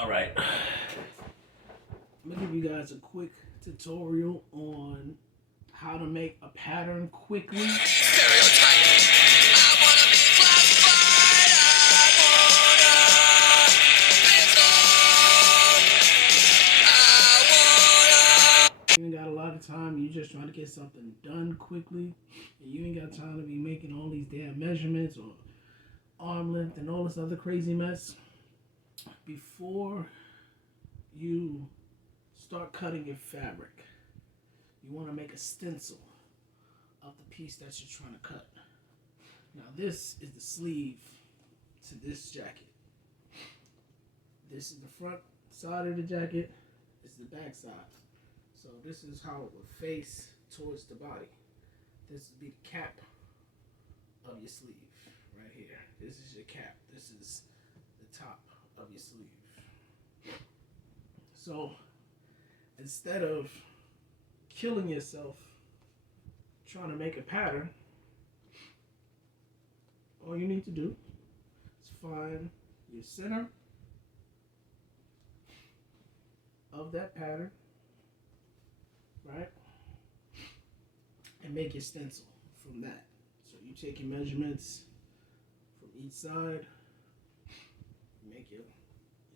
Alright. I'm gonna give you guys a quick tutorial on how to make a pattern quickly. You ain't got a lot of time, you just trying to get something done quickly, and you ain't got time to be making all these damn measurements or arm length and all this other crazy mess. Before you start cutting your fabric, you want to make a stencil of the piece that you're trying to cut. Now this is the sleeve to this jacket. This is the front side of the jacket. This is the back side. So this is how it would face towards the body. This would be the cap of your sleeve right here. This is your cap. This is the top of your sleeve. So instead of killing yourself trying to make a pattern, all you need to do is find your center of that pattern, right? And make your stencil from that. So you take your measurements from each side, you make your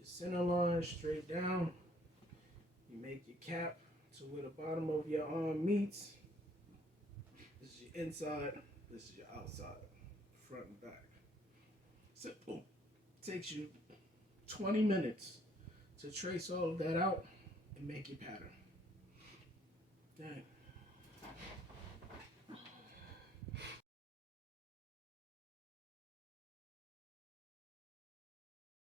center line straight down, you make your cap to where the bottom of your arm meets. This is your inside, this is your outside, front and back. Simple. Takes you 20 minutes to trace all of that out and make your pattern. Dang.